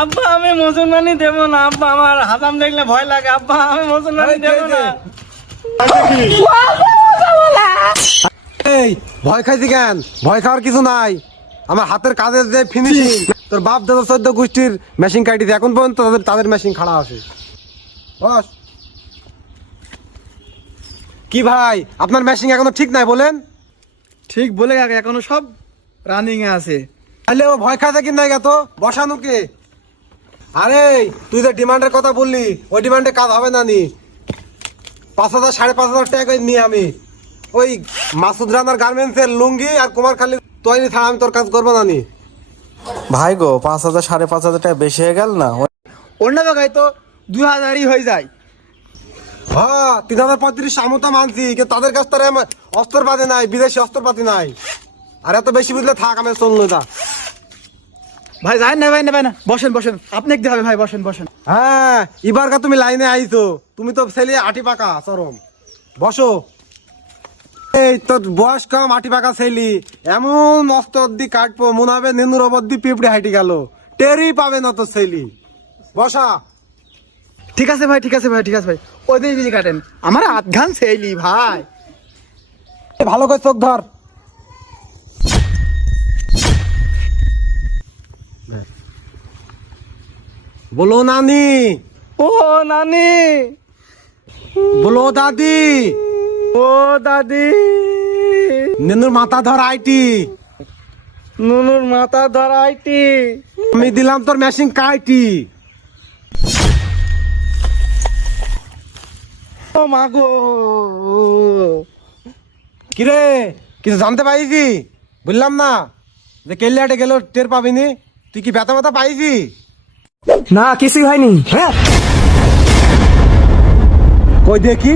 আব্বা আমি মুসলমানি দেব না আব্বা, আমার হাসাম দেখলে ভয় লাগে আব্বা, আমি মুসলমানি দেব না। এই ভয় খাইছি কেন? ভয় খাওয়ার কিছু নাই। আমার হাতের কাজের যে ফিনিশিং, তোর বাপ দাদা 14 গোষ্ঠীর মেশিন কাটিছে, এখন পর্যন্ত তাদের মেশিন খাড়া আছে। বস। কি ভাই, আপনার মেশিন এখনো ঠিক নাই বলেন? ঠিক বলে কাকা, এখনো সব রানিং এ আছে। তাহলে ও ভয় খাইছে কি নাই গেত বসানো কে? আরে তুই যে ডিমান্ডের কথা বললি, ওই ডিমান্ডে কাজ হবে না নি? 5,000 5,500 টাকা নিয়ে আমি ওই মাসুদ রানার গার্মেন্টসের লুঙ্গি আর কুমারখালী তৈরি ছাড়া আমি তোর কাজ করবো না নি। ভাই গো 5,000 5,500 টাকা বেশি হয়ে গেল না? অন্য জায়গায় তো 2,000ই হয়ে যায়। হ্যাঁ 3,035 আমতা মানছি, কিন্তু তাদের কাছ থেকে অস্ত্রপাতি নাই, বিদেশি অস্ত্রপাতি নাই। আর এত বেশি বুঝলে থাক, আমি চললো যা। ভাই যাই না ভাই, না বসেন বসেন, আপনি কি হবে ভাই, বসেন বসেন। হ্যাঁ এবারকা তুমি লাইনে আইছো, তুমি তো ছেলে আটি পাকা চরম। বসো। এই তোর বয়স কম, আটি পাকা ছেলি, এমন অস্ত্র অব্দি কাটবো মনে হবে নেনুর অবধি পিঁপড়ে হাঁটি গেল, টেরি পাবে না তো ছেলি। বসা। ঠিক আছে ভাই, ঠিক আছে ভাই, ঠিক আছে ভাই, ওই দিন যদি কাটেন আমার আধঘান সেইলি ভাই। ভালো করে চোখ ধর। বলো নানি, ও নানি, বলো দাদি, ও দাদি, নেনুর মাথা ধর আইটি। নুনুর মাথা ধরাইটি। আমি দিলাম তোর মেশিন কাইটি। ও মাগো, কিরে কিছু জানতে পাইছি? বললাম না যে কেলিয়াটে গেল টের পাবিনি? তুই কি ব্যথা ব্যথা পাইছি? না কিছুই হয়নি। হ্যাঁ কই দেখি।